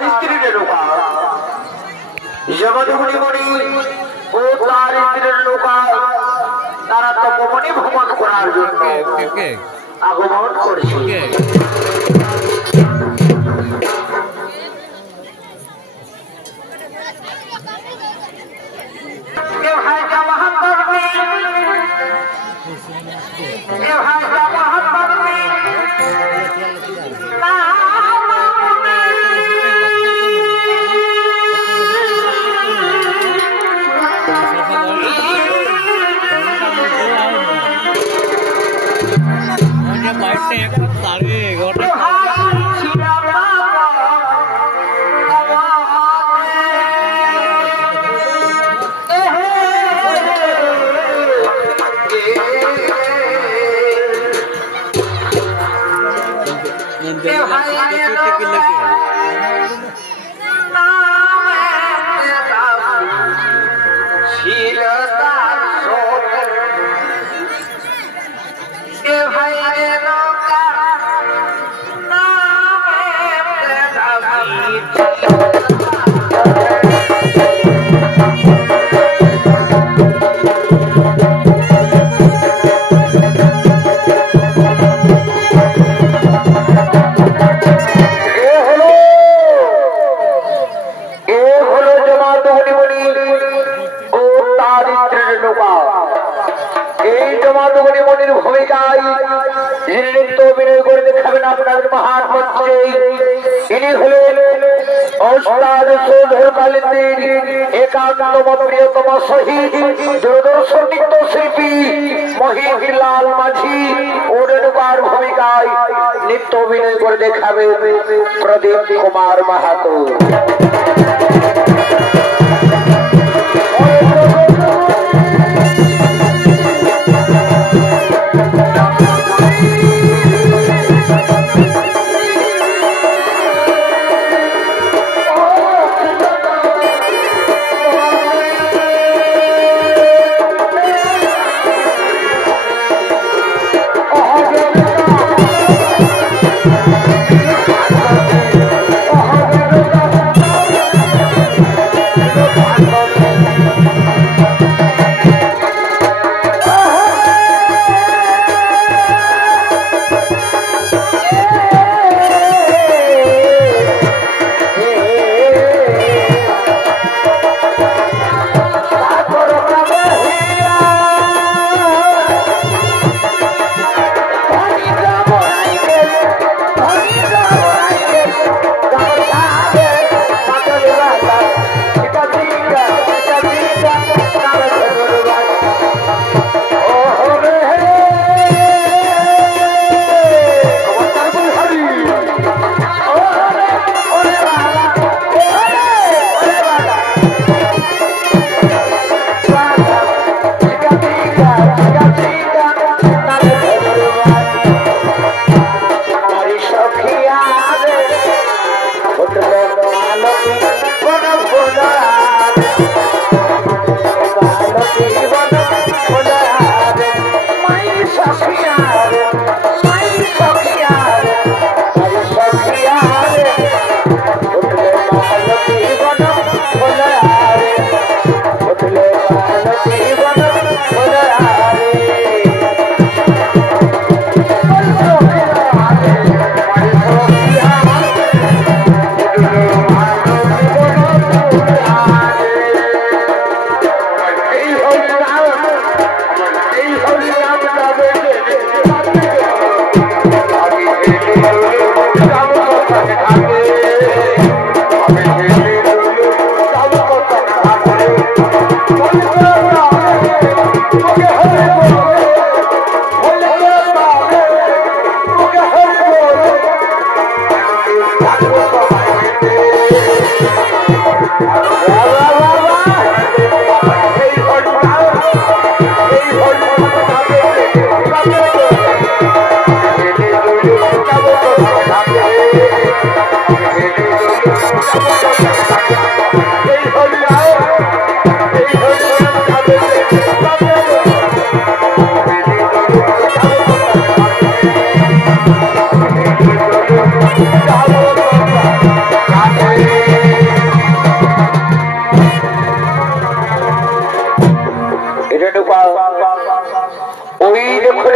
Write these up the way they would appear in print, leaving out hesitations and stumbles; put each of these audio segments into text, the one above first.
স্ত্রী রেণুকা যমদগ্নি মণি ও তার স্ত্রী রেণুকা তারা তপবনে ভ্রমণ করার জন্য আগমন করেছে। মহিলাল মাঝি ওরেনুকার ভূমিকায় নৃত্য অভিনয় করে দেখাবে প্রদীপ কুমার মাহাতো।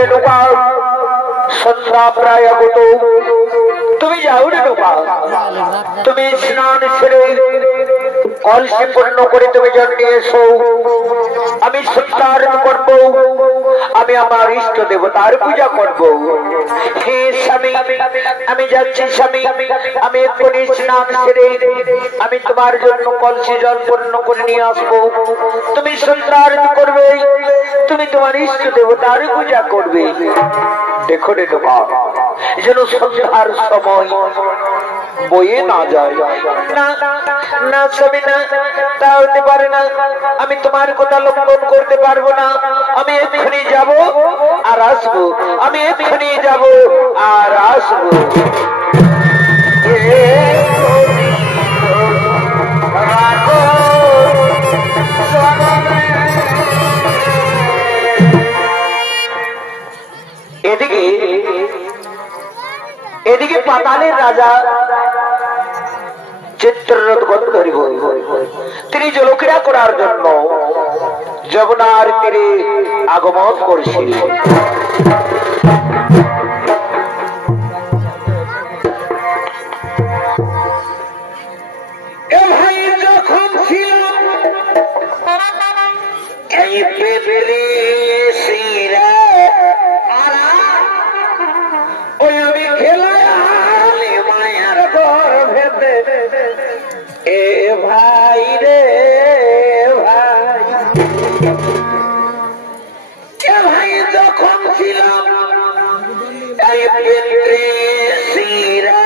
রেণুকা সন্ধ্যা প্রায় আগত তুমি যাও রেণুকা তুমি স্নান সেরে কলসি পূর্ণ করে তুমি জল নিয়ে এসো আমি সন্ধ্যারণ করব আমি আমার ইষ্ট দেবতার পূজা করব হে স্বামী আমি যাচ্ছি স্বামী আমি এক্ষুনি স্নান সেরে আমি তোমার জন্য কলসি জল পূর্ণ করে নিয়ে আসবো তুমি সন্ধ্যারণ করবে তুমি তোমার ইষ্ট দেবতার পূজা করবে দেখো রে তোমার যেন সন্ধ্যার সময় বয়ে না যায় না না স্বামী না তা হতে পারে না আমি তোমার কথা লঙ্ঘন করতে পারবো না আমি এক্ষুনি যাব আর আসবো আমি এক্ষুনি যাব আর আসবো এদিকে এদিকে পাতালের রাজা চিত্ররথ গন্ধর্ব তিনি জলক্রীড়া করার জন্য যমুনার তীরে আগমন করছিলেন যখন ছিল এই পেটে শিরা ওই আমি খেলায় মায়ার গর্ভেতে এ ভাই রে ভাই এ ভাই যখন ছিলাম এই পেটে শিরা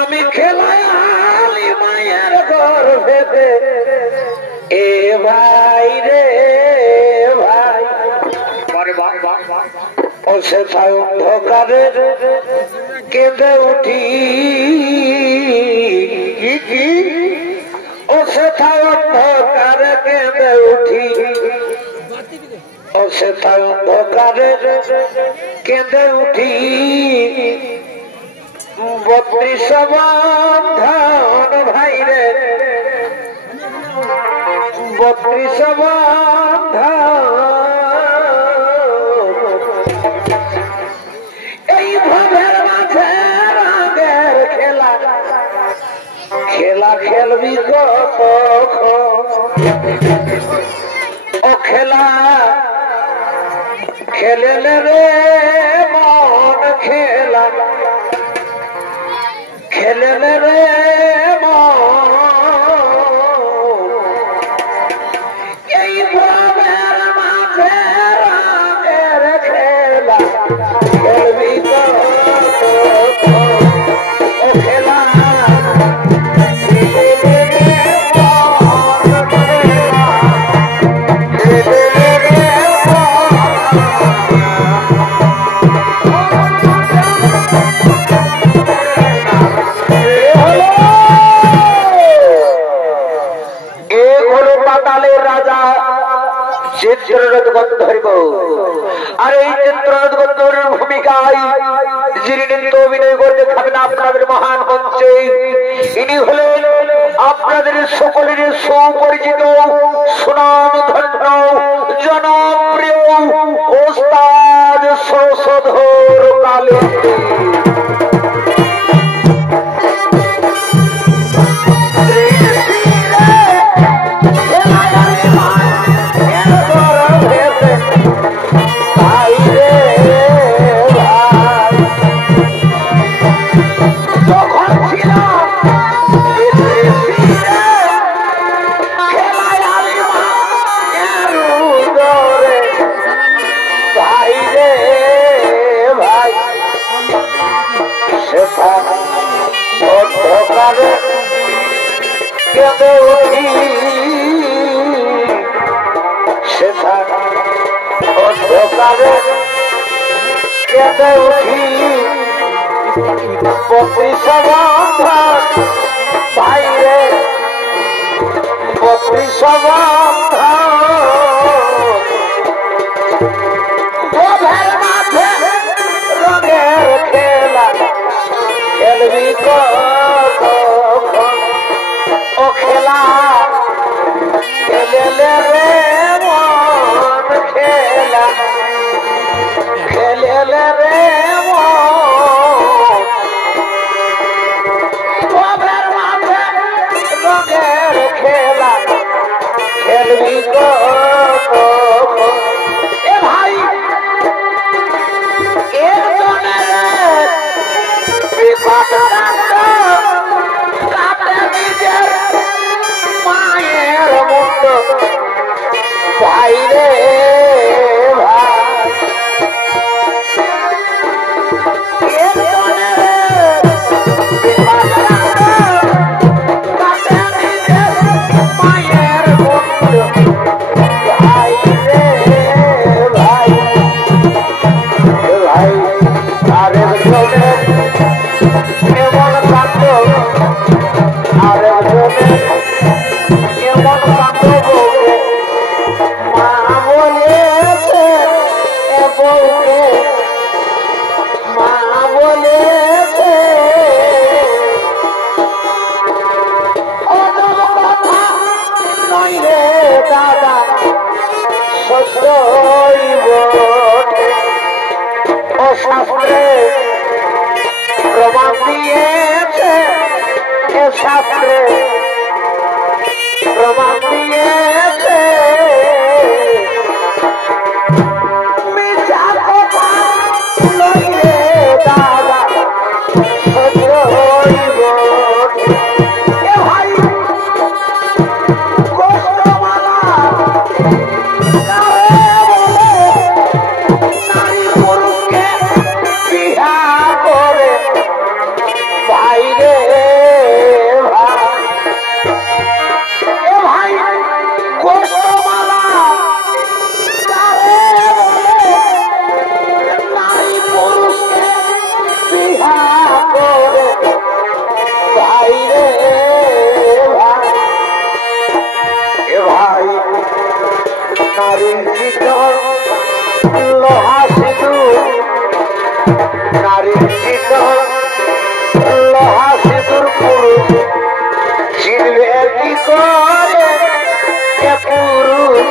আমি খেলায় মায়ার গর্ভেতে এ ভাই রে ভাই ও সেথায় অন্ধকারে কেঁদে উঠি ও সেথায় অন্ধকারে কেঁদে উঠি ও সেথায় অন্ধকারে কেঁদে উঠি 32 বন্ধন ভাই রে 32 বন্ধন এই ভাবের মাঝে রাগের খেলা খেলা খেলবি কত ও খেলা খেলেলে রে মন খেলা খেলেলে রে মন এই ভাবের মাঝে রাগের খেলা খেলবি কত ও খেলা চিত্ররথ গন্ধর্ব আর এই চিত্ররথ গন্ধর্বের ভূমিকায় যিনি নৃত্য অভিনয় করতে থাকেন আপনাদের মহান মঞ্চে ইনি হলেন আপনাদের সকলের সুপরিচিত সুনামধন্য জনপ্রিয় ওস্তাদ শশধর কালিন্দী কেঁদে উঠি সেথা অন্ধকারে কেঁদে উঠি 32 বন্ধন ভাই রে 32 বন্ধন গোভের মাঝে রঙের খেলা খেলবি কত ও খেলা খেলেলে রে মন খেলা আরে এমন কাঁদবো মা বলেছে বউকে মা বলেছে অদম কথা নয় রে দাদা সত্যই বটে ও শাস্ত্রে প্রমাণ দিয়েছে এ শাস্ত্রে প্রমাণ দিয়েছে মিথ্যা কথা নয় রে দাদা সত্যই বটে এ ভাই গোষ্ঠমালা নারী পুরুষকে বিহা করে ভাই রে ভাই গোষ্ঠমালা নারী পুরুষকে বিহা করে ভাই রে ভাই নারীর চিতর লোহা সিঁদুর নারীর চিতর লোহা সিঁদুর পুরুষ চিনবে কি করে এ পুরুষ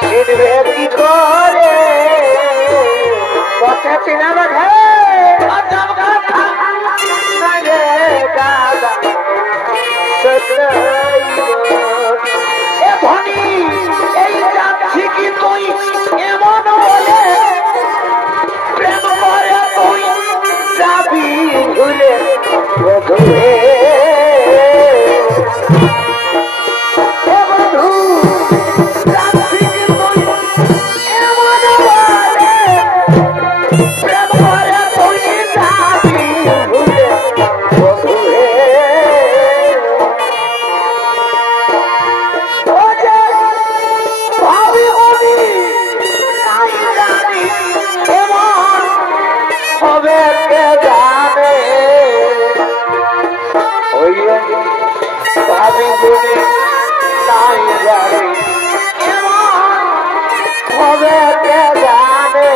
চিনবে কি করে কথা চিনাবে দাদা ধনী এই যাচ্ছি কি তুই এমন বলে প্রেম করে তুই যাবি ভুলে বধুরে বধু যাচ্ছি কি তুই এমন বলে প্রেম করে তুই যাবি ভুলে বধুরে ভাবি বলি নাই জানি হবে কে জানে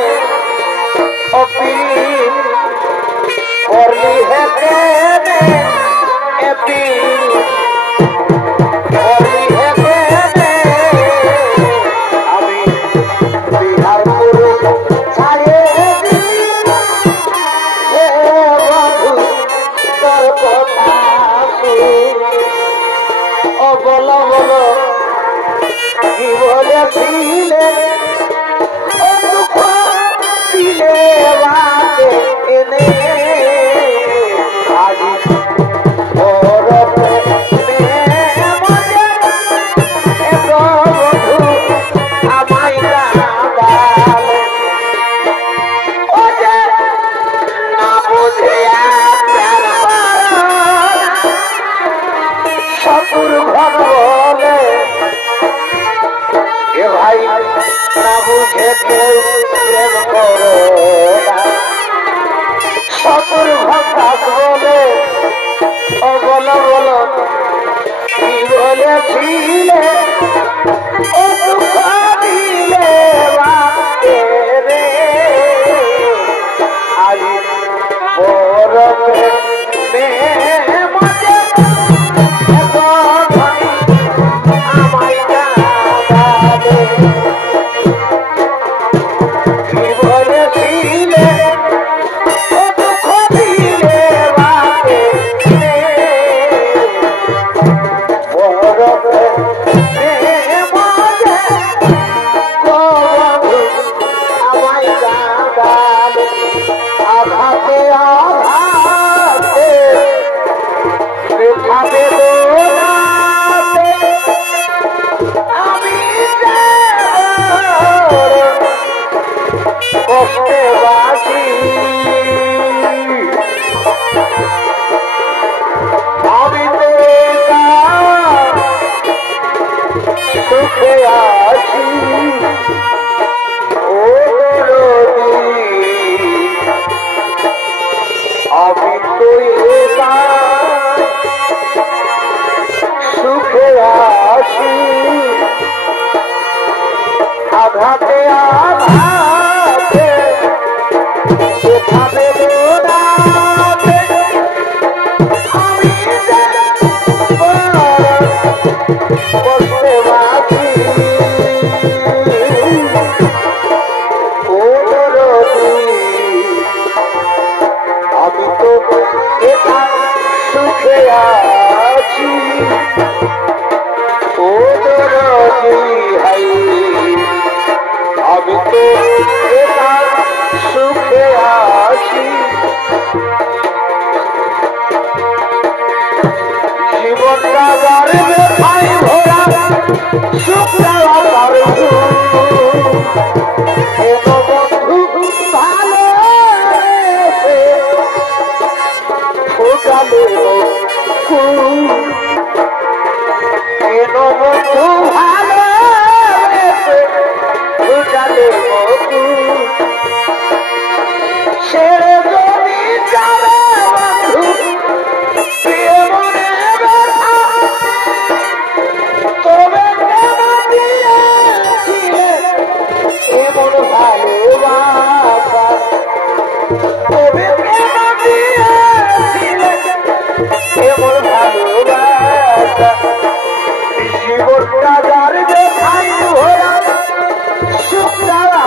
অপিল করলি হে কেনে এপিল করলি হে কেনে আমি বিহার পুরু ছাড়ে বধু তোর কথা ও বলো বলো কি বলেছিলে ও দুঃখ দিলে বাতে এনে আজ ওর বধু আমায় কাঁদালে ও যে না বুঝিয়া ঠাকুর ভগবানে এ ভাই না বুঝে কেউ প্রেম করো না ঠাকুর ভগবান বলে ও বলো বলো কি বলেছিলে ও দুঃখ দিলে বাকে রে আজ বড় সুখে আছি ও দরদি হাই আমি তো একার সুখে আছি জীবনটা গারে ব্যথায় ভরা সুখ দেওয়া তার বন্ধু ভালোবেসে ফোটালে কেন বন্ধু ভালোবেসে ফোটালে ছেড়ে যদি যাবে বন্ধু তবে এমন ভালোবাসা তবে এমন ভালোবাসা জীবনটা যার দেখাই ভরা সুখ দ্বারা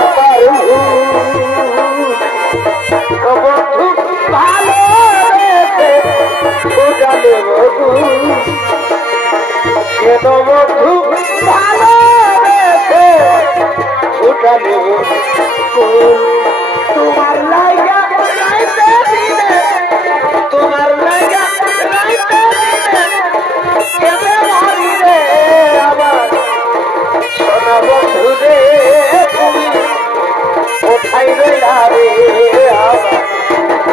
বন্ধু ভালোবেসে ফোটালে কেন বন্ধু ভালোবেসে ফোটালে তোমার লাইগা রাইতে দিনে তোমার লাইগা রাইতে দিনে কেমনে মরি রে আবার সোনা বন্ধু রে তুমি কোথায় রইলা রে আবার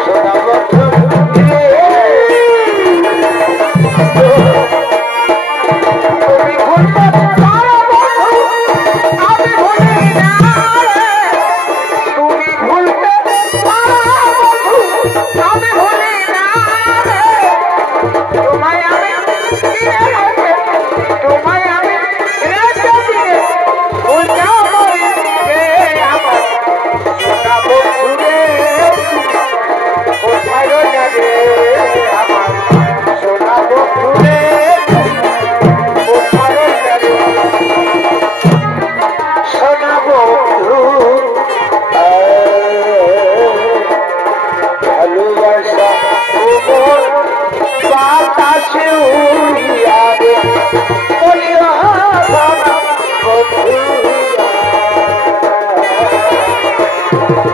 সোনা বন্ধু রে তুমি ভুলতে পারো বন্ধু আমি ভুলি না তুমি ভুলতে পারো বন্ধু আমি ভুলি না তোমায় আমি তোমায় আমি রেখে দিয়ে ভুলতে মরি আমার সোনা বন্ধু রে কোথায় রইলা রে আমার সোনা বন্ধু রে সোনা বন্ধু ভালোবাসা তোমার বাতাসে উড়িয়া রে বলিয়া সোনা বন্ধু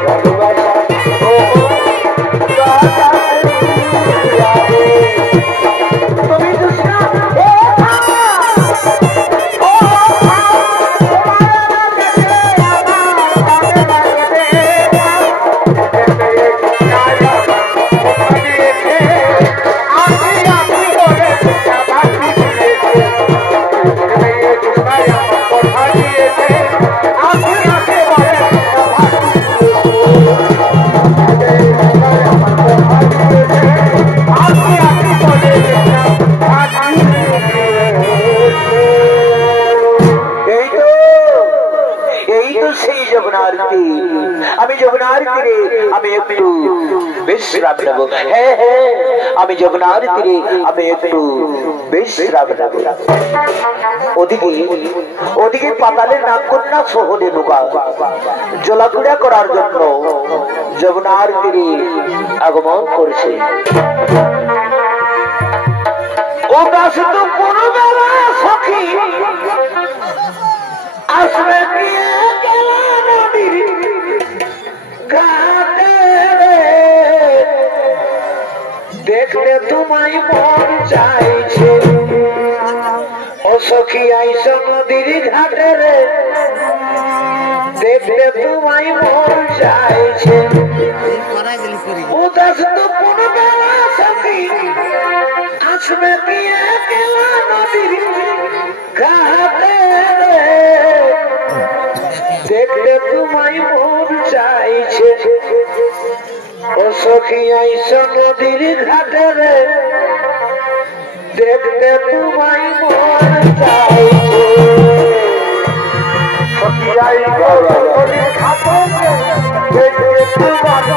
ভালোবাসা তোমার বাতাসে উড়িয়া রে তুমি দুষ্টা আমি যমুনার তীরে আমি একটু বিশ্রাম নেব হ্যাঁ হ্যাঁ আমি যমুনার তীরে আমি একটু বিশ্রাম নেব ওদিকে ওদিকে পাতালের নাগকন্যা শহরে ঢোকা জলাক্রীড়া করার জন্য যমুনার তীরে আগমন করেছে ও দাস তো কোনো বেলা সখী আসবে কি দেখলে তোমায় মন চাইছে ও সখী আইস নদীর ঘাটে রে দেখলে তোমায় মন চাইছে উদাস তো কোনো বেলা সখী আসবে কি একলা নদীর ঘাটে রে দেখলে তোমায় মন চাইছে ও সখী আইস নদীর ঘাটে রে দেখতে তোমায় মন চাইছে সখী আইস নদীর ঘাটে দেখতে তোমায় মন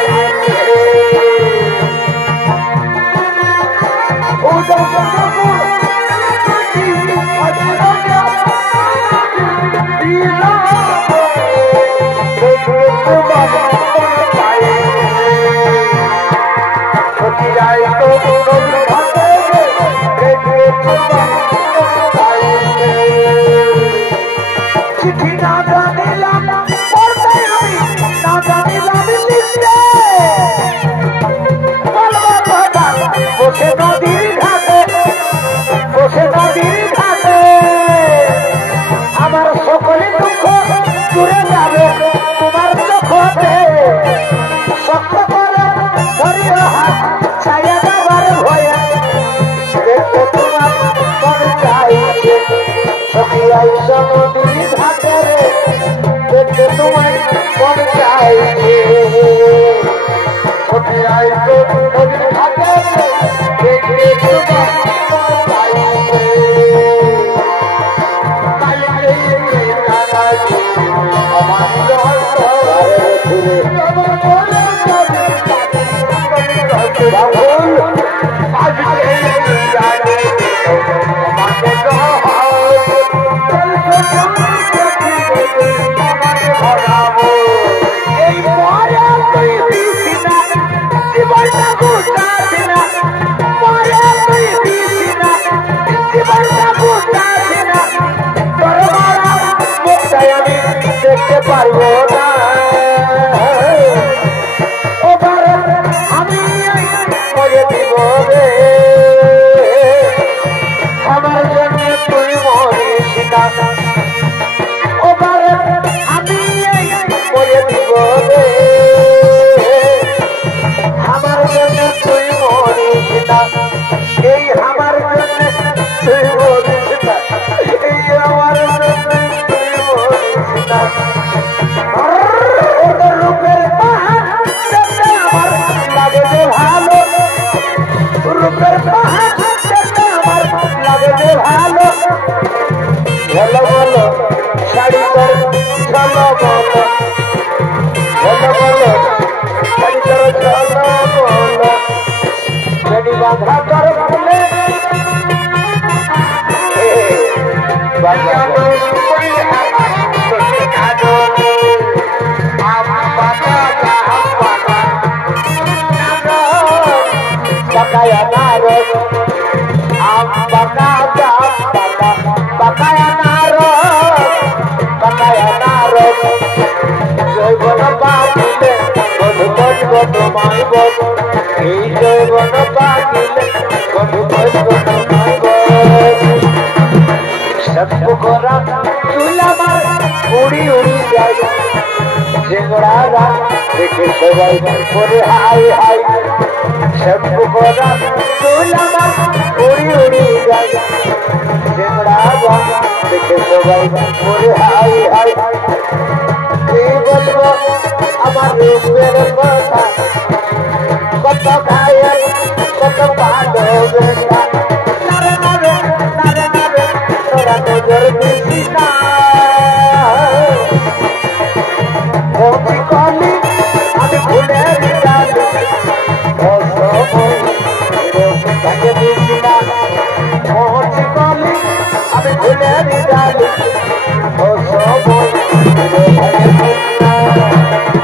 চাইছে ও I চিঠি না জানিলাম পড়তে আমি না জানিলাম লিখতে বলবার কথা বসে নদীর ঘাটে আমার সকলে দুঃখ দূরে যাবে তোমার চোখতে শক্ত করে ধরিও হাত ছায়া যাবার ভয়ে দেখতে তোমার মন চাইছে সখী আইসা নদীর ঘাটে দেখতে তোমার মন চাইছে সখী আইসা নদীর ঘাটে দেখতে তোমার মন চাইছে দেখতে পারবো না আমি মরে দিব রে আমার জন্য তুই মরিস না আমি মরে দিব রে আমার জন্য তুই মরিস না এই আমার জন্য তুই মরিস না এই আমার জন্য তুই মরিস না রূপের পাহাড় আমার লাগে যে ভালো রূপের পাহাড় আমার লাগে যে ভালো ভালো বলো শাড়ি তোর চলো বলো ভালো বলো শাড়ি তোর চলো বলো যদি বাঁধা তোর বলে Bakaya naros, joy bono bagile, bono bono mai bono, ei joy bono bagile, bono mai bono. Sabko kora chula mar, udi udi jai, jengara dekhe sabai kore hai hai. सबको बोला चूल्हा मार उड़ी उड़ी जाए जेमड़ा जा देखे सबाई मोरे हाय हाय ये बोलबो আমার রূপের কথা কত খায় কত ভালোবাসা নারে নারে নারে নারে তোরা নজর দিস না ওই কলি আমি ভুলে গেছি আমি ভুলে যাই ও সব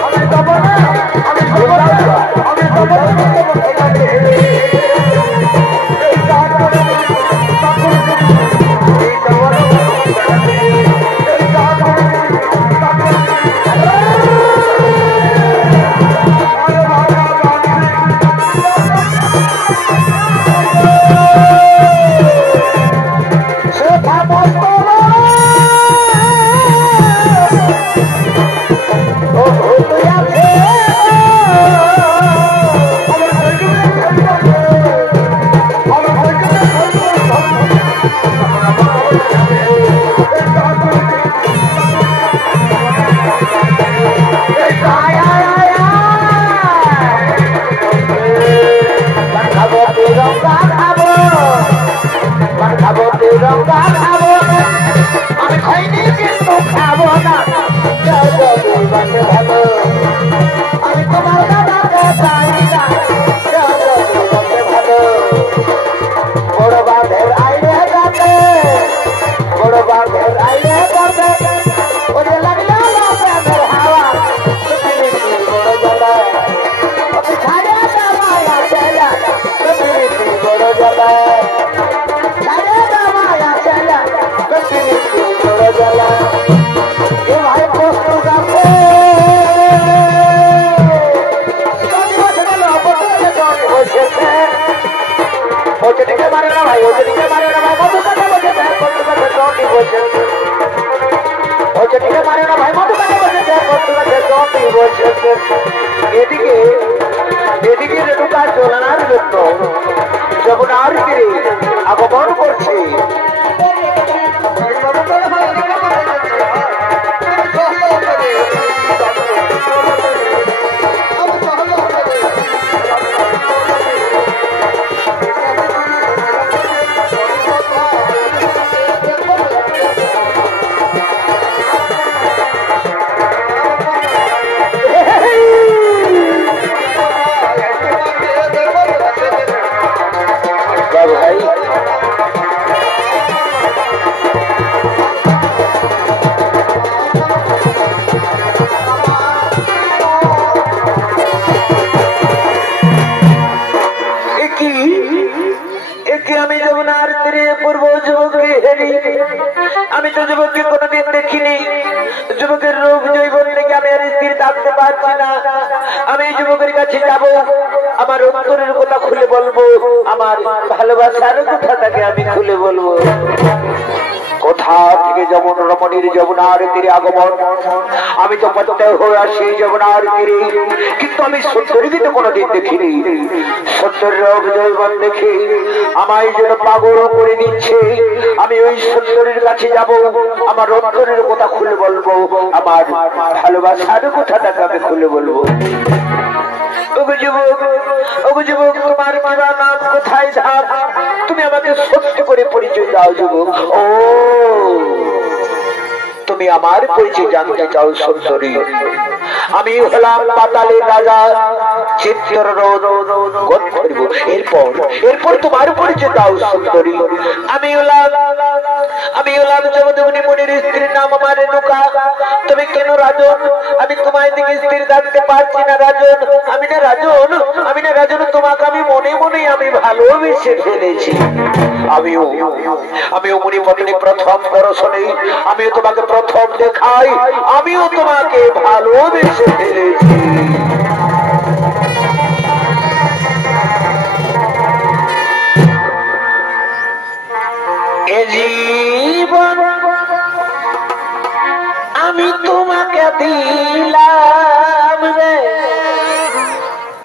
আমি তব না আমি তব ভাই ওজনকে মারে না ভাই মধু কাছে বসে করতে কাছে জটি বসে ওজনকে মারে না ভাই মধু কাছে বসে করতে কাছে জটি বসে এদিকে এদিকে রেণুকা চলনার জন্য যমুনার তীরে আগমন করছে আমি তো যুবককে কোনোদিন দেখিনি যুবকের রূপ জৈবন থেকে আমি আর স্থির থাকতে পারছি না আমি যুবকের কাছে যাব আমার অন্তরের কথা খুলে বলবো আমার ভালোবাসার কথাটাকে আমি খুলে বলবো কোথা থেকে যমুন রমণীর যমুনার তীরে আগমন আমি তো প্রত্যয় হয়ে আসি যমুনার তীরে কিন্তু আমি সুন্দরীকে তো কোনোদিন দেখিনি সুন্দর রূপ জৈবন দেখে আমায় যেন পাগল করে দিচ্ছে আমি ওই সুন্দরীর কাছে যাব আমার অন্তরের কথা খুলে বলবো আমার ভালোবাসার কথাটাকে আমি খুলে বলবো তোমার কিবা নাম কোথায় ধাম তুমি আমাকে সত্য করে পরিচয় দাও যুবক ও তুমি আমার পরিচয় জানতে চাও সুন্দরী আমি হলাম পাতালের রাজা এরপর তোমার পরিচয় দাও সুন্দরী আমি হলাম জমদগ্নি মুনির স্ত্রীর নাম আমার রেণুকা তুমি কেন রাজন আমি তোমায় দিকে স্থির থাকতে পারছি না রাজন আমি না রাজন তোমাকে আমি মনে মনে আমি ভালোবেসে ফেলেছি আমিও মুনিপত্নী প্রথম দর্শনে আমিও তোমাকে প্রথম দেখাই আমিও তোমাকে ভালোবেসে ফেলেছি এ জীবন আমি তোমাকে দিলাম রে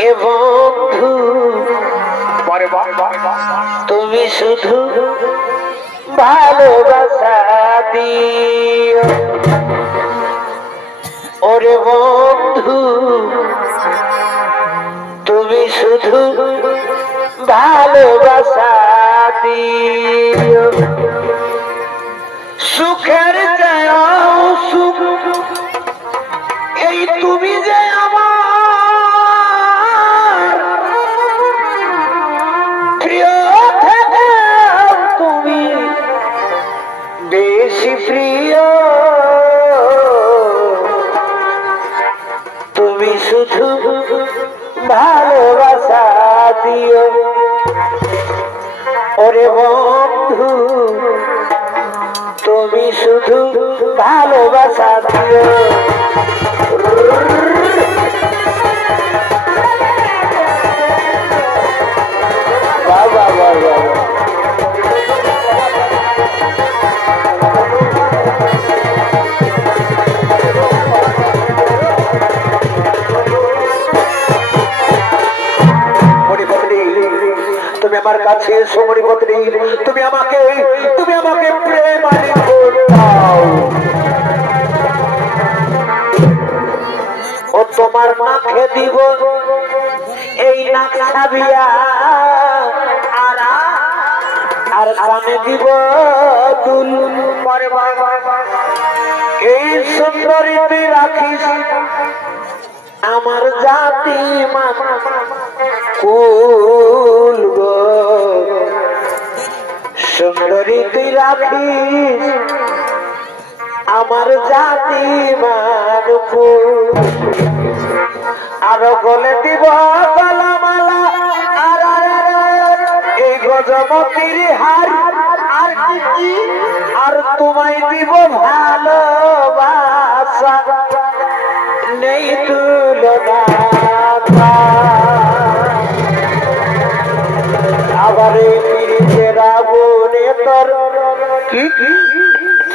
এ বন্ধু তুমি শুধু ভালোবাসা দিও ওরে বন্ধু তুমি শুধু ভালোবাসা দিও সুখের যাও সুখ এই তুমি যে আমার প্রিয় থেকে তুমি বেশি প্রিয় তুমি শুধু ভালোবাসা দিও ওরে বন্ধু তুমি শুধু ভালোবাসা দিও বাবা বাবা তুমি আমার কাছে এসো মণিপত্নী তুমি আমাকে প্রেম দাও ও তোমার নাকে দিব এই নাক সাবিয়া আর কানে দিব দুল এই সুন্দরী তুই রাখিস আমার জাতি মান কুল গো সুন্দরী তুই রাখিস আমার জাতি মান কুল আরো গলে দিব গলামালা আর এই গজমতির হার আর তোমায় দিব ভালোবাসা নেই তুলনা আবার এই পিরিতেরা সুন্দর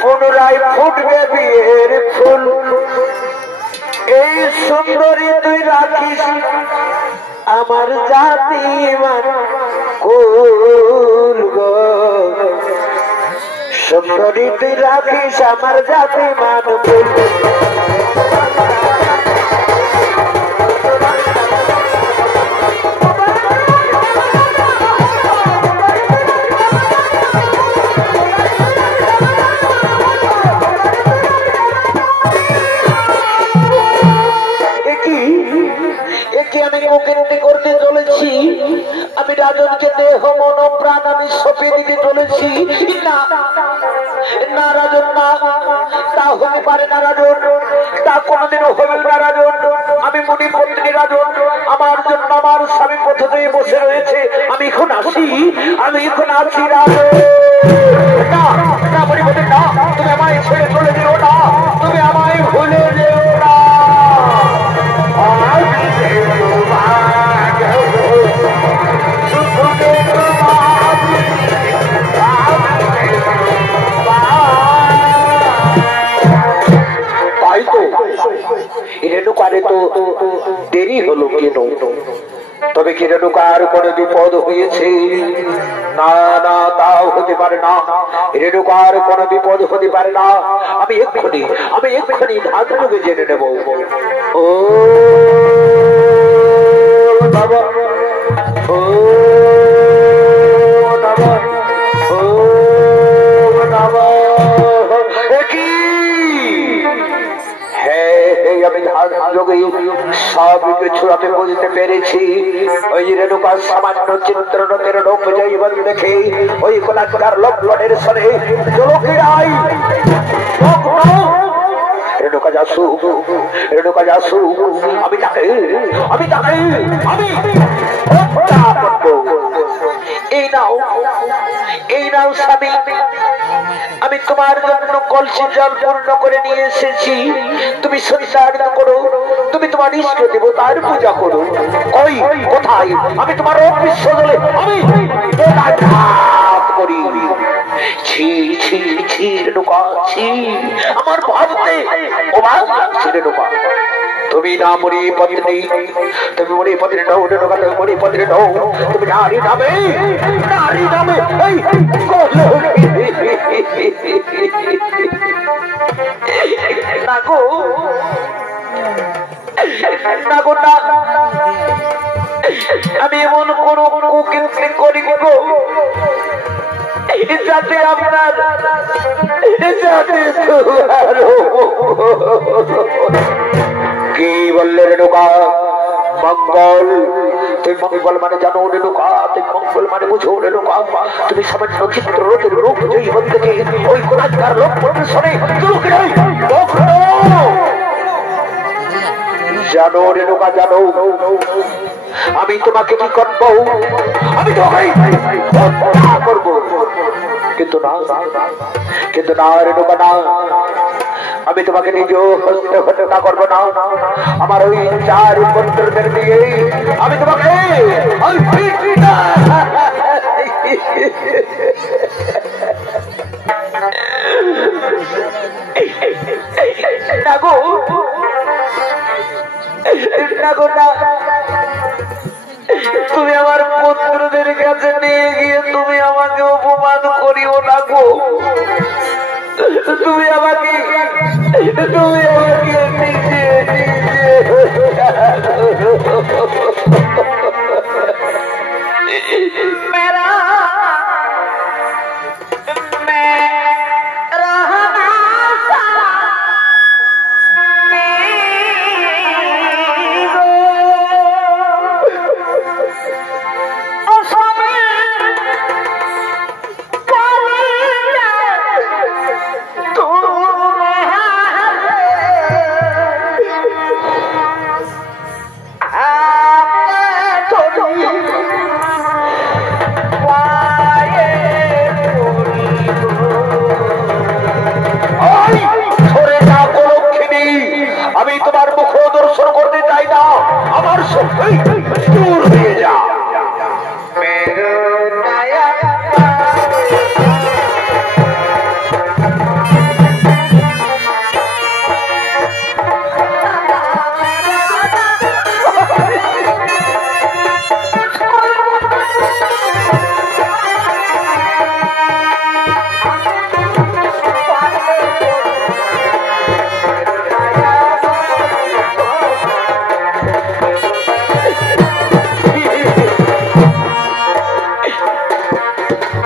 পুনরায় ফুটবে বিয়ের ফুল। এই সুন্দরী তুই রাখিস আমার জাতি মান কুল গো, সুন্দরী তুই রাখিস আমার জাতি মান কুল। করতে চলেছি আমি রাজনকে দেহ মন প্রাণ আমি সঁপে দিতে চলেছি। না না রাজন, না তা হতে পারে না রাজন, তা কোনোদিনও হবে না রাজন। আমি মুনি পত্নী রাজন, আমার জন্য আমার স্বামী পথে বসে রয়েছে। আমি এখন আসি, আমি এখন আছি রাজন। না না পরিবর্তে না, তুমি আমায় ছেড়ে চলে যেও না, তুমি আমায় ভুলে যেও না। রেণুকারে তো দেরি হলো কেন? তবে কি রেণুকার কোনো বিপদ হয়েছে? না না, তাও হতে পারে না, রেণুকার কোনো বিপদ হতে পারে না। আমি এক্ষুনি ধাত্রকে জেনে নেব। ও বাবা, ও বাবা, ও বাবা, আমি সব কিছু আমি বুঝতে পেরেছি। ওই রেণুকার সামান্য চিত্রনতের লোক জৈবন দেখে ওই কোলাকার লক্ষ্মণের সরে রেণুকা যাসু, রেণুকা যাসু, আমি তাকে এই নাও স্বামী, আমি তোমার জন্য কলসি জল পূর্ণ করে নিয়ে এসেছি। তুমি সংসারিত করো, তুমি তোমার ইষ্ট দেবতার পূজা করো। কই কোথায়? আমি তোমার অদৃশ্য জলে আমি করি। ছি ছি ছি রেণুকা, ছি আমার ভাবতে অবাক লাগছে রেণুকা। তুমি না মরি পত্নী, তুমি মরি পত্নী নও রেণুকা, তুমি মরি পত্নী নও, তুমি নারী নামে আমি এমন কোন কুকীর্তি করি গো যাতে আপনার কি বললে রেণুকা? মঙ্গল, তুমি মঙ্গল মানে জানো রেণুকা, তুমি মঙ্গল মানে বুঝো রেণুকা। তুমি সামান্য চিত্র রোধের রূপ জৈবন থেকে ওই কোলাকার লোক শোনে জানো রেণুকা, জানো আমি তোমাকে কি করবো? আমি তোমাকে করবো, কিন্তু না রেণুকা, না, আমি তোমাকে নিজ হস্তে হত্যা করবো না। আমার ওই চার পুত্রদের দিয়ে আমি তোমাকে তুমি আমার পুত্রদের কাছে নিয়ে গিয়ে তুমি আমাকে অপমান করিও না গো। তুমি আমাকে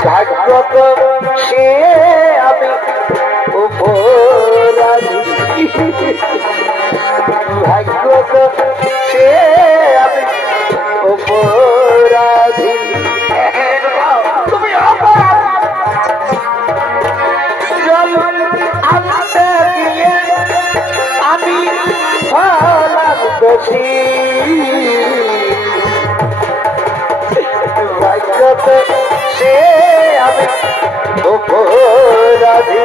ভাগ্যত সে আমি অপরাধী ভাগ্যত সে আমি অপরাধী তুমি আনতে গিয়ে আমি ভালাম দোষী ভাগ্যত সে আমি অপরাধী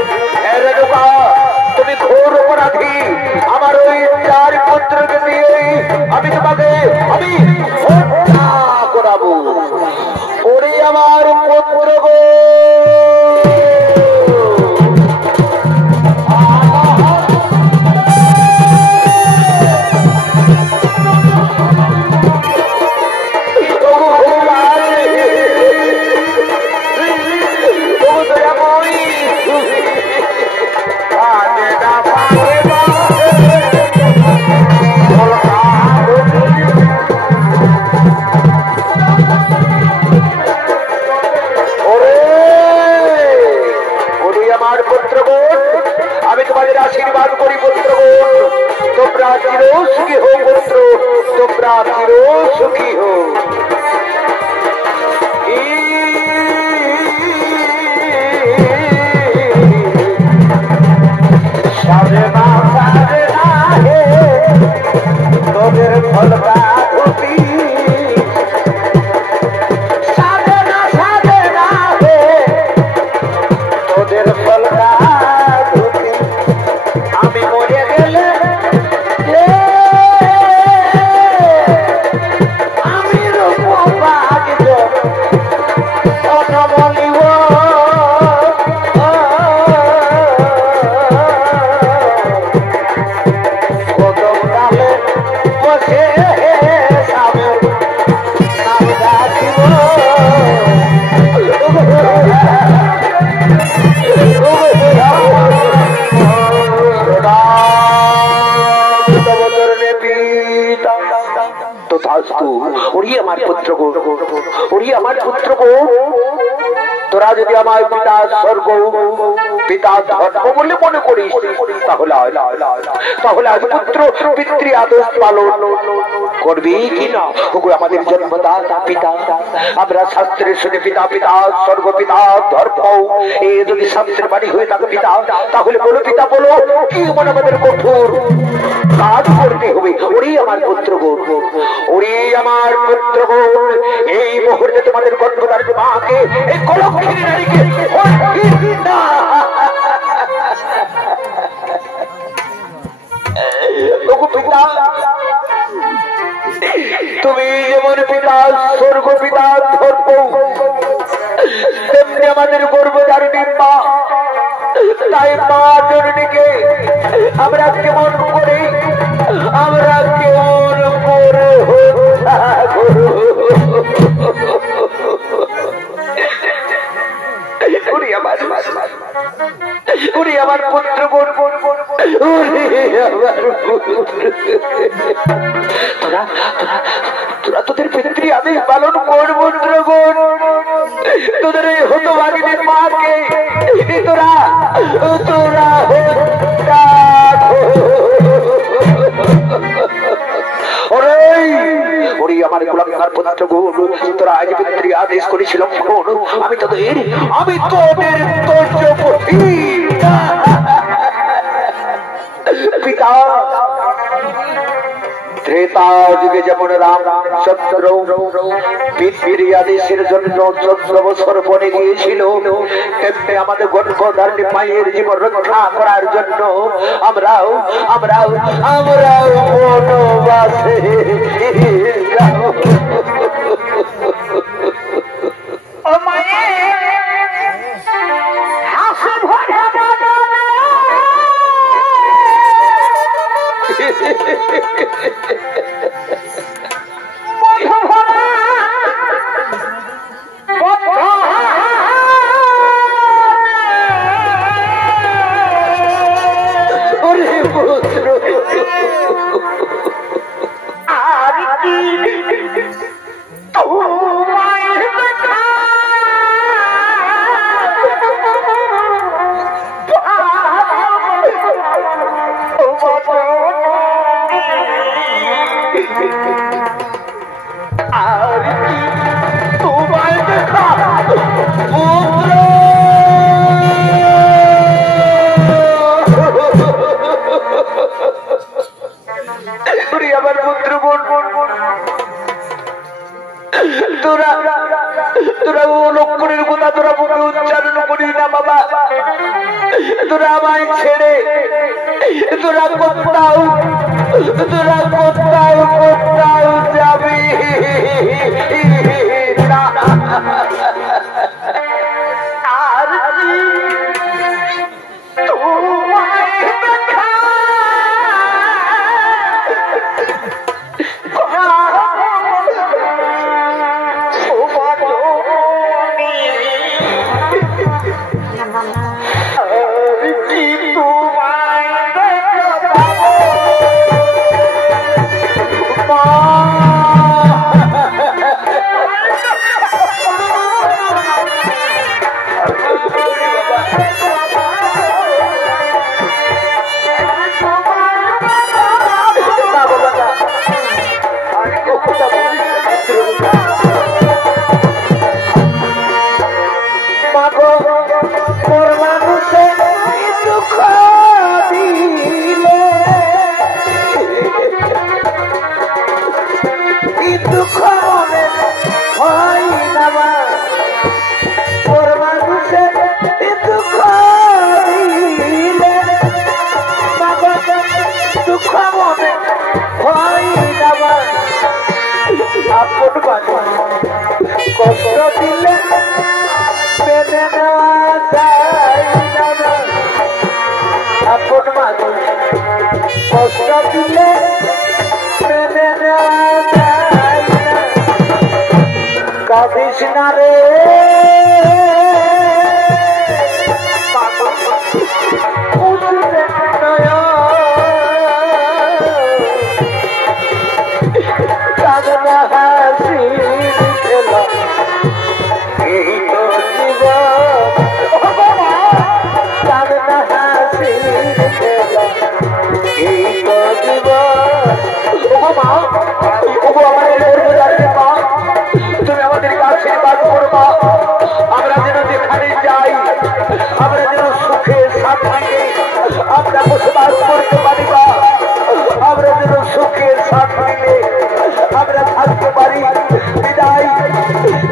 তুমি ঘোর অপরাধী আমার ওই চার পুত্রকে দিয়ে আমি তোমাকে আমি হত্যা করাবো ওরে আমার পুত্র গো আমি তোমাদের আশীর্বাদ করি পুত্রগণ তোমরা চির সুখী হো পুত্র তোমরা চির সুখী হো তোদের ফলকা ধুতি তোদের ফলকা আমি মরে গেলে আমি রূপবাগিত অনবলিব কদম ডালে বসে নাম ডাকিব আমার পুত্র গো ওরি আমার পুত্র গো তোরা যদি আমার পিতা স্বর্গ পিতা ধর্ম বলে মনে করিস তাহলে আজ পুত্র পিতৃ আদেশ পালন করবি কিনা ওগো আমাদের জন্মদাতা পিতা আমরা শাস্ত্রে শুনে পিতা পিতা স্বর্গ পিতা ধর্ম এই যদি শাস্ত্রের বাণী হয়ে থাকে পিতা তাহলে বলো পিতা বলো কি মনে আমাদের কঠোর কাজ করতে হবে ওরে আমার পুত্র গো ওরে আমার পুত্র গো এই মুহূর্তে তোমাদের গর্ভধারিণী মাকে এই কলঙ্কিনী নারীকে তুমি যেমন পিতা স্বর্গ পিতা ধর্ম তেমনি আমাদের গর্ভধারিণী মা তাই মা জননীকে আমরা কেমন করে আমার পুত্র তোরা তোদের পিতৃ আদেশ পালন কর পুত্রগণ তোদের এই হতভাগীদের মাকে তোরা আমার কুলাঙ্গার পুত্র তোরা আজ পিতৃ আদেশ করেছিল আমি তোদের পিতা ত্রেতা যুগে যেমন রাম চন্দ্র পিতৃ আদেশের জন্য 14 বছর বনে গিয়েছিল তেমনি আমাদের গর্ভধারিণী মায়ের জীবন রক্ষা করার জন্য আমরাও বনবাসে ও মায়ের হাসি ভরা তোরা আমায় ছেড়ে তোরা কোথাও যাবি না। আর কষ্ট দিলে মেনে নেওয়া যায় না। আপন মানুষ কষ্ট দিলে মেনে নেওয়া যায় না। কাঁদিস না রে তুমি আমাদের কাছে করবা, আমরা যেন যেখানে যাই আমরা যেন সুখে শান্তিতে আমরা বসবাস করতে পারিবা, আমরা যেন সুখে শান্তিতে আমরা থাকতে পারি। বিদায়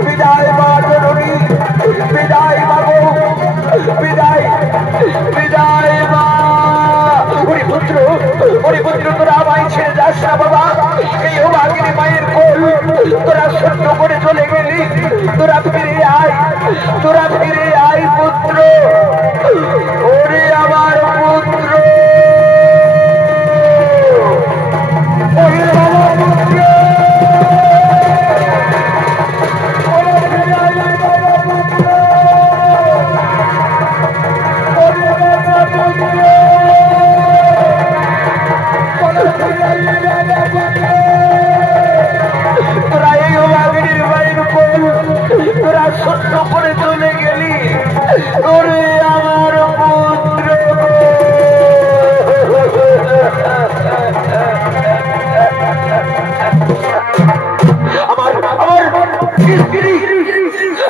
বিদায় মা জননী, বিদায় মাগো, বিদায় বিদায় মা। ওরে পুত্র তোরা আমায় ছেড়ে যাস না বাবা, এই অভাগিনী মায়ের কোল তোরা সহ্য করে চলে গেলি। তোরা ফিরে আয় পুত্র, ওরে আমার পুত্র, ওরে বাবা পুত্র, ওরে ফিরে আয় বাবা পুত্র, ওরে বাবা পুত্র, তোরা এই অভাগিনীর মায়ের কোল তোরা সহ্য করে চলে গেলি। ওরে আমার পুত্র,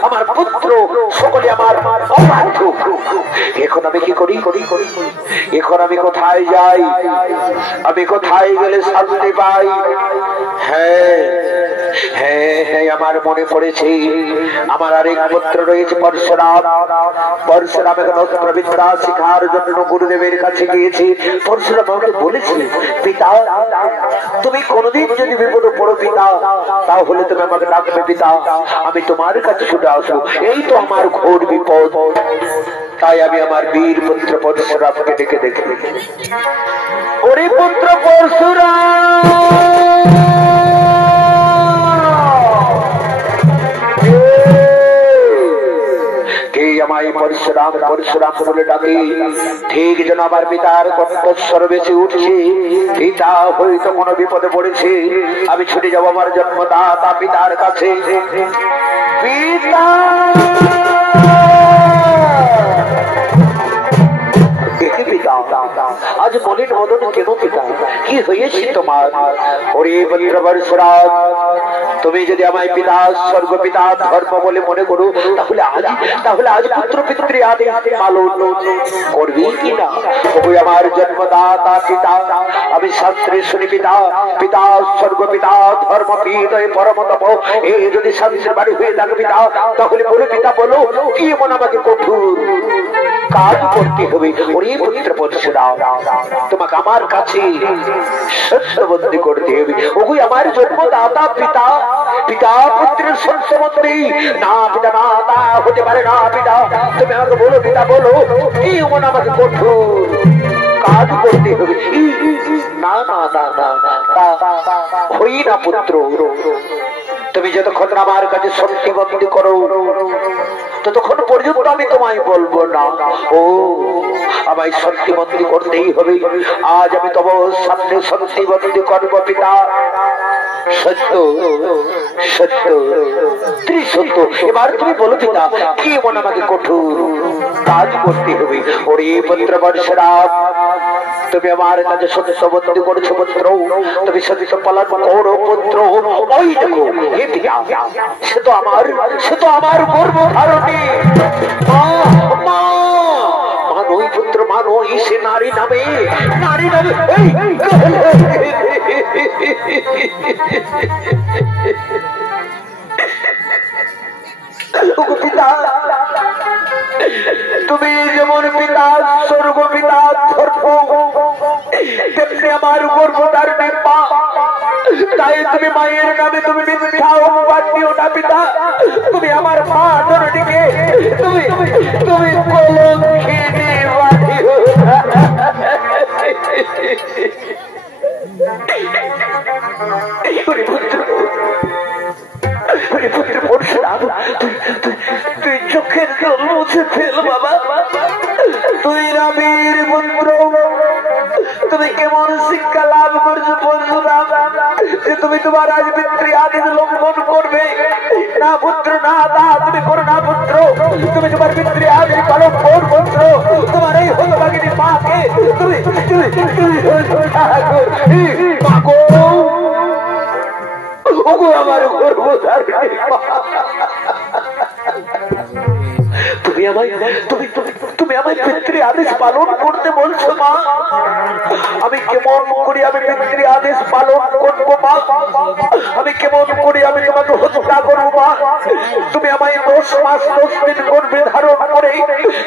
আমার পুত্র সকলে আমার অবাধ্য। এখন আমি কি করি? এখন আমি কোথায় যাই? আমি কোথায় গেলে শান্তি পাই? হ্যাঁ হ্যাঁ হ্যাঁ, আমার মনে পড়েছে আমার আরেক পুত্র রয়েছে পরশুরাম। পরশুরাম এখন অস্ত্রবিদ্যা শিখার জন্য গুরুদেবের কাছে গিয়েছে। পরশুরাম আমাকে বলেছে, পিতা তুমি কোনদিন যদি বিপদে পড়ো পিতা, তাহলে তুমি আমাকে ডাকবে পিতা, আমি তোমার কাছে ছুটে আসবো। এই তো আমার ঘোর বিপদ, তাই আমি আমার বীর পুত্র পরশুরামকে ডেকে দেখি। ওরে পুত্র পরশুরাম, আমায় পরশুরাম পরশুরাম বলে ডাকে। ঠিক যেন আমার পিতার কণ্ঠস্বর বেশি উঠছে, পিতা হয়তো কোনো বিপদে পড়েছে। আমি ছুটে যাবো আমার জন্মদাতা পিতার কাছে। পিতা আজ মলিন মদন কেন পিতা, কি হয়েছে তোমার? ওরে পুত্র পরশুরাম, তুমি যদি আমায় পিতা স্বর্গ পিতা ধর্ম বলে মনে করো, তাহলে আজ পুত্র পিতৃ আদেশ পালন করবি কিনা? ওই আমার জন্মদাতা পিতা, আমি শাস্ত্রে শুনি পিতা, পিতা স্বর্গ পিতা ধর্ম পিতয় পরমতপ। এই যদি শাস্ত্রের বাড়ি হয়ে থাকে পিতা, তাহলে বলো পিতা বলো কি এমন আমাকে কঠোর কাজ করতে হবে। ওরে পুত্র পরশুরাম, তোমাকে আমার কাছে সত্যবন্দী করতে হবে। ওগুই আমার জন্মদাতা পিতা, পিতা পুত্রের সত্যবন্দী। না পিতা, না তা হতে পারে না পিতা। তুমি আমাকে বলো পিতা, বলো কি এমন আমাকে কঠোর কাজ করতে হবে? না না না না, হই না পুত্র। তুমি যতক্ষণ আমার কাছে সত্যবন্দী করো ততক্ষণ পর্যন্ত আমি তোমায় বলবো না। ও আমায় সত্যবন্দী করতেই হবে। আজ আমি তোমার সামনে সত্যবন্দী করবো পিতা। সত্য সত্য ত্রিসত্য। এবার তুমি বলো পিতা, কি এমন আমাকে কঠোর কাজ করতে হবে? ওরে পুত্র পরশুরাম, তুমি আমার কাছে সত্যবন্দী করেছো পুত্র, তুমি সত্য পালন করো পুত্র। ওই দেখো হে পিতা, সে তো আমার গর্ব ধারণী মা। মা নই পুত্র, মা নই, সে নারী নামে, নারী নামে। পিতা, তুমি যেমন পিতা স্বর্গ পিতা ধর্ম, তেমনি আমার গর্ভধারণী মা। তাই তুমি মায়ের নামে তুমি মিথ্যা অপবাদ দিও না পিতা। তুমি আমার মা ধরণীকে তুমি তুমি কলঙ্কিনী বাঁধিও না। পুত্র পরশুরাম, তুই চোখের জল মুছে ফেল বাবা। তুই রামের পুত্র, তুমি কেমন শিক্ষা লাভ করছো পরশুরাম যে তুমি তোমার আজ পিতৃ আদেশ লঙ্ঘন করবে? না পুত্র, না তা তুমি করো না পুত্র। তুমি তোমার পিতৃ আদেশ পালন কর পুত্র। তোমার এই হতভাগিনী মাকে তুমি তুমি আমার গর্ভধারণী মা। তুমি আমায় পিতৃ আদেশ পালন করতে বলছো মা। আমি কেমন করি আমি পিতৃ আদেশ পালন করবো মা? আমি কেমন করি আমি তোমাকে হত্যা করবো মা? তুমি আমায় 10 মাস 10 দিন গর্ভে ধারণ করে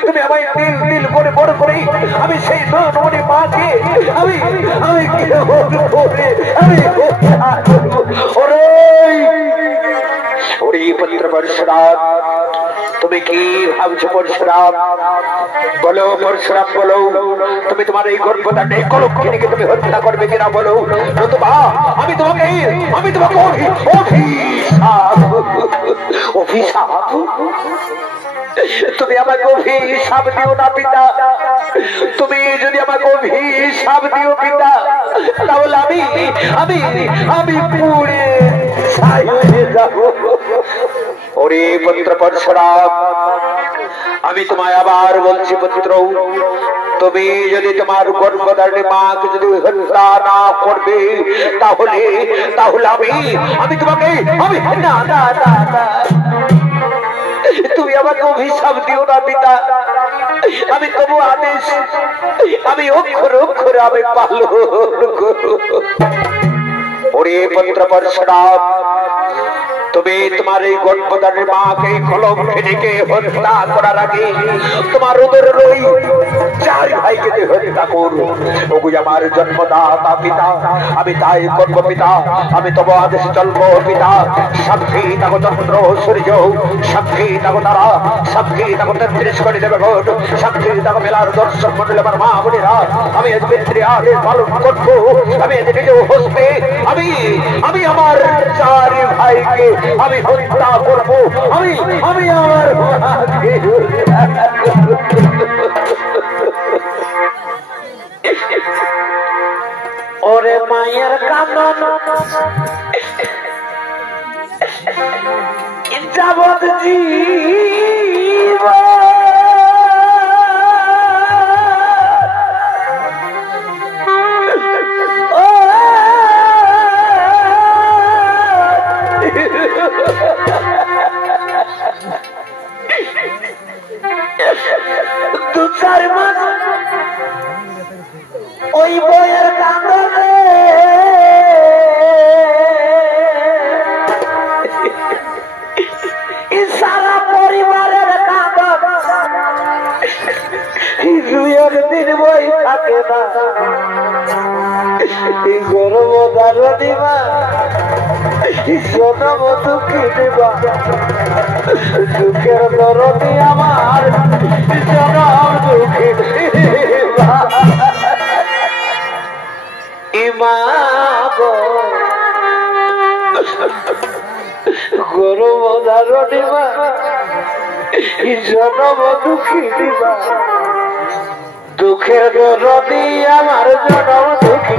তুমি আমায় তিল তিল করে বড় করে আমি সেই নয়নমণি মাকে আমি আমি কেমন করে আমি ওরে পুত্র পরশুরাম, তুমি কি ভাবছো পরশুরাম? বলো পরশুরাম, বলো তুমি তোমার এই গর্ভধারণে কলঙ্কিনীকে তুমি হত্যা করবে কিনা বলো? নতুবা আমি তোমাকে অভিশাপ তুমি আমাকে অভিশাপ দিও না পিতা। তুমি যদি আমাকে অভিশাপ দিও পিতা, তাহলে আমি পুড়ে ছাই হয়ে যাব। ওরে পুত্র পরশুরাম, আমি তোমায় আবার বলছি পুত্র, তুমি যদি তোমার গর্ভধারণী মাকে যদি হত্যা না করবে তাহলে আমি তোমাকে না না না না, তুমি আমাকে অভিশাপ দিও না পিতা। আমি তবু আদেশ আমি অক্ষর অক্ষর আমি পালন করব। ওরে পুত্র পরশুরাম, তুমি তোমার এই গর্ভধারণী মাকে কলঙ্কিনীকে হত্যা করার আগে তোমার উদরের ওই 4 ভাইকে হত্যা করো। ওগো আমার জন্মদাতা পিতা, আমি তাই করবো পিতা। আমি তবু আদেশ চলবো পিতা। সাক্ষী থাকো চন্দ্র সূর্য, সাক্ষী থাকো তারা, সাক্ষী থাকো 33 কোটি দেবগণ, সাক্ষী থাকো মেলার দর্শক মন্ডল আমার মা বোনেরা। আমি আজ পিতৃ আদেশ পালন করবো। আমি এদিকে হস্তে আমি আমার 4 ভাইকে আমি হত্যা করবো। আমি আমার ওরে মায়ের কান্দন যাবত জীবন ওই বইয়ের কান্দনে সারা পরিবারের কান্দন গরম দারো দিবা জনম দুঃখী দিবা দুঃখের দরদি আমার জনম দুঃখী দিবা ইমা গরম দারো দিবা জনম দুঃখী দিবা দুঃখের দরদি আমার জনম দুঃখী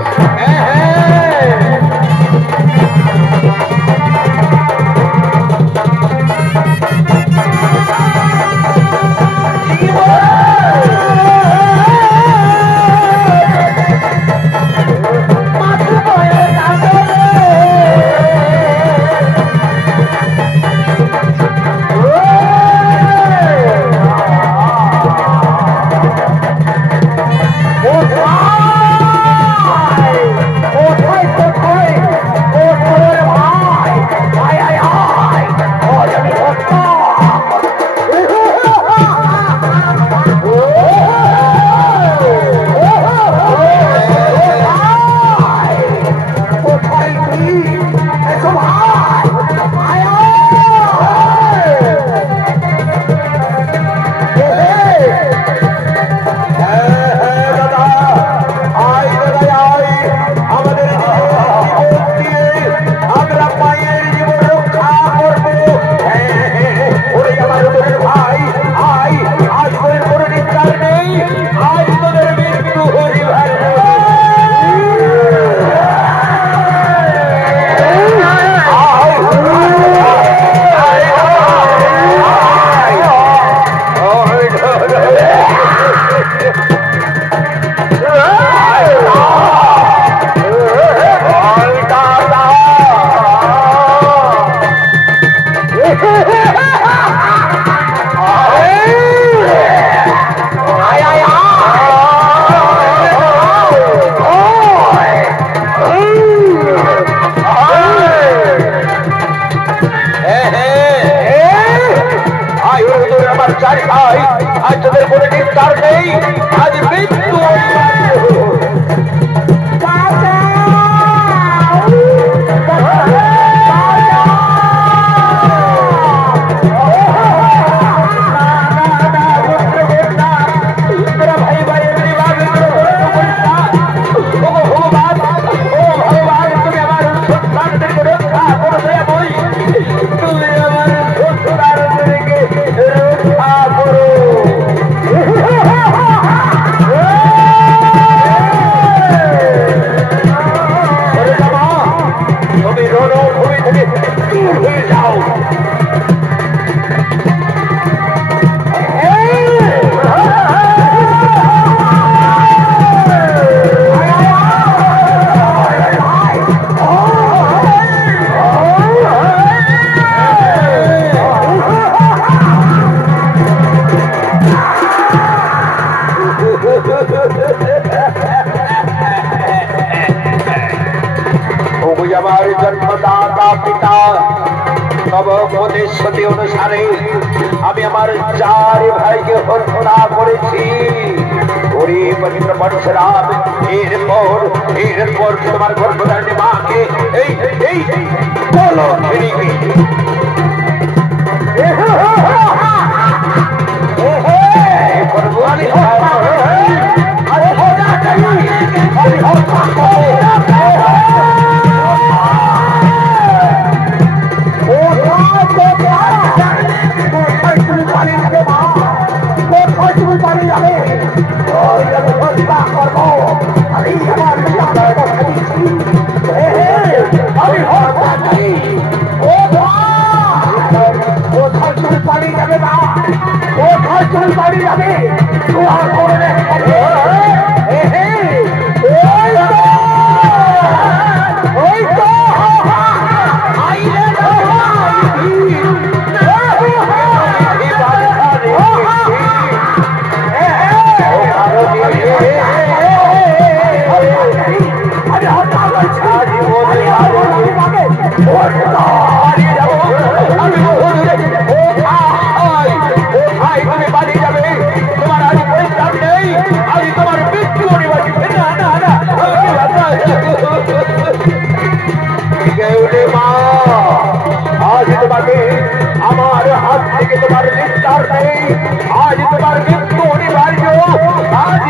অনুসারে আমি আমার চার ভাইকে হত্যা করেছি। এরপর তোমার গর্ভধারণী মাকে এই বলো তোমার আজ তোমার মৃত্যু অনিবার্য। আজ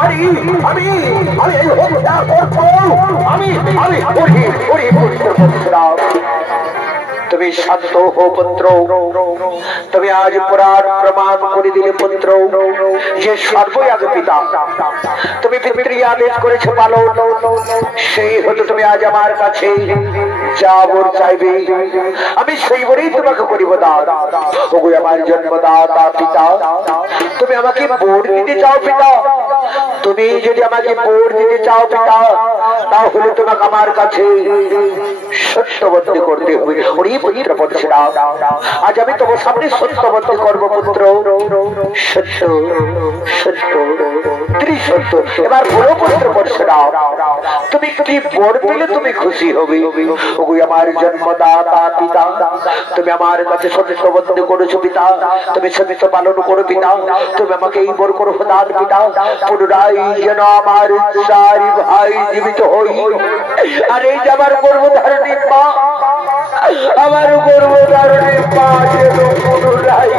আমি আমি আমি এই হত্যা করবো আমি আমি ওরে ওরে পুত্র তুমি শান্ত হো পুত্র তুমি আজ পুরাণ প্রমাণ করে দিলে পুত্র যে সর্বই আগে পিতা তুমি পিতৃ আদেশ করেছো পালন সেই হতে তুমি আজ আমার কাছে যা বর চাইবে আমি সেই বরেই তোমাকে করিব দান ওগো আমার জন্মদাতা পিতা তুমি আমাকে বোর দিতে চাও পিতা তুমি যদি আমাকে বোর দিতে চাও পিতা তাহলে তোমাকে আমার কাছে সত্যবতী করতে হবে ওরে পুত্র পরশুরাম আজ আমি তোমার সামনে সত্যবতী করব পুত্র সত্য সত্য ত্রিসত্য এবার বলো পুত্র পরশুরাম তুমি কি বর পেলে তুমি খুশি হবে ওগো আমার জন্মদাতা পিতা তুমি আমার কাছে সত্যবতী করেছো পিতা তুমি সত্য পালন করো পিতা তুমি আমাকে এই বর করো দান পিতা পুনরায় যেন আমার চারি ভাই জীবিত হই আর এই যে আমার গর্ভধারণী মা আমার গর্ভধারণী মা যেন পুনরায়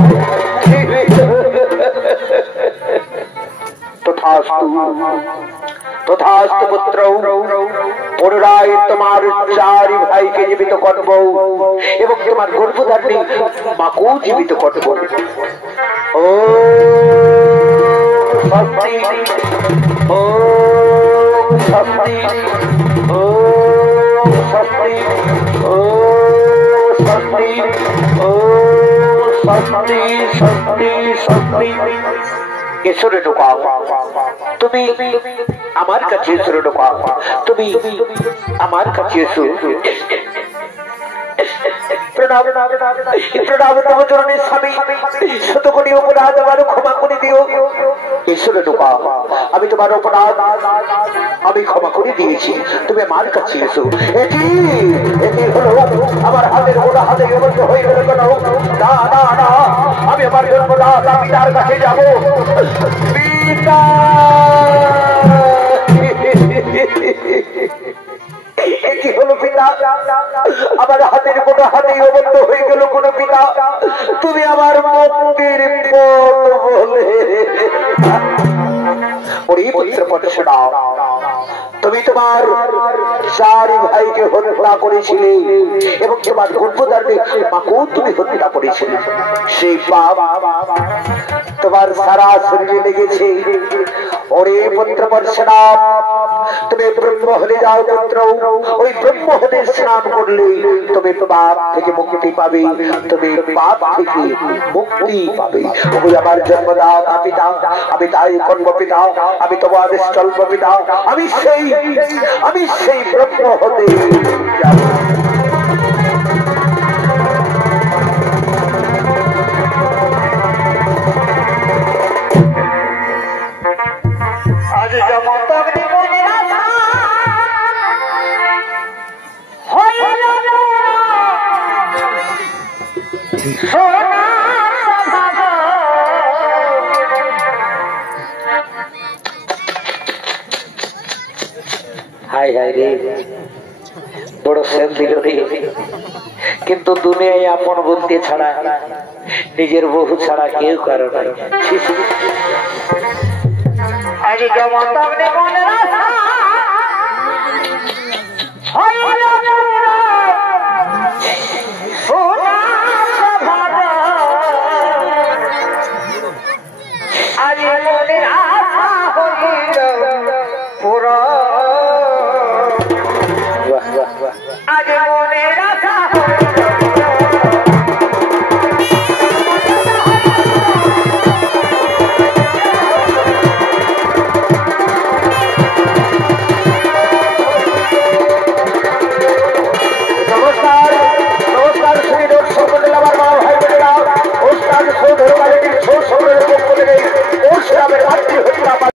তথাস্তু তথাস্তু পুত্র পুনরায় তোমার চারি ভাইকে জীবিত করব এবং তোমার গর্ভধারণী মাকেও জীবিত করব ও শক্তি ও শক্তি ও শক্তি ও শক্তি ও শক্তি শক্তি শক্তি ঈশ্বরে ঢোকাও তুমি আমার কাছে ঈশ্বরে ঢোকাও তুমি আমার কাছে এসো প্রণাম প্রণাম তোমার চরণে স্বামী শত কোটি অপরাধ আমার ক্ষমা করে দিও ঈশ্বরে ঢোকাও আমি তোমার অপরাধ আমি ক্ষমা করে দিয়েছি তুমি আমার কাছে এসো এটি এটি হলো আমার হাতের ওটা হাতে বন্ধ হয়ে গেল কেন না না না আমি আমার জন্মদাতা পিতার কাছে যাব পিতা কি হলো পিতা আমার হাতের কোনো হাতেই অবদ্ধ হয়ে গেল কোন পিতা তুমি আমার মুক্তির পথ বলে ওরে পুত্র পরশুরাম তুমি তোমার চারি ভাইকে হত্যা করেছিলে এবং তোমার গর্ভধারণী মাকেও তুমি হত্যা করেছিলে সেই পাপ তোমার সারা শরীরে লেগেছে ওরে পুত্র পরশুরাম তুমি ব্রহ্ম হলে যাও পুত্র ওই ব্রহ্ম হতে স্নান করলে তুমি পাপ থেকে মুক্তি পাবে তুমি পাপ থেকে মুক্তি পাবে ওই আমার জন্মদাতা পিতা আমি তাই কর্ম পিতা আমি তোমার স্থল্প পিতা আমি সেই ব্রহ্ম হতে যাব আজ যেমন তবে হাই হাই রে বড় সেল দিল রে কিন্তু দুনিয়ায় আপন বলতে ছাড়া নিজের বহু ছাড়া কেউ কারো নাই আজ যেমন তবে মনে রাখা আজ মনে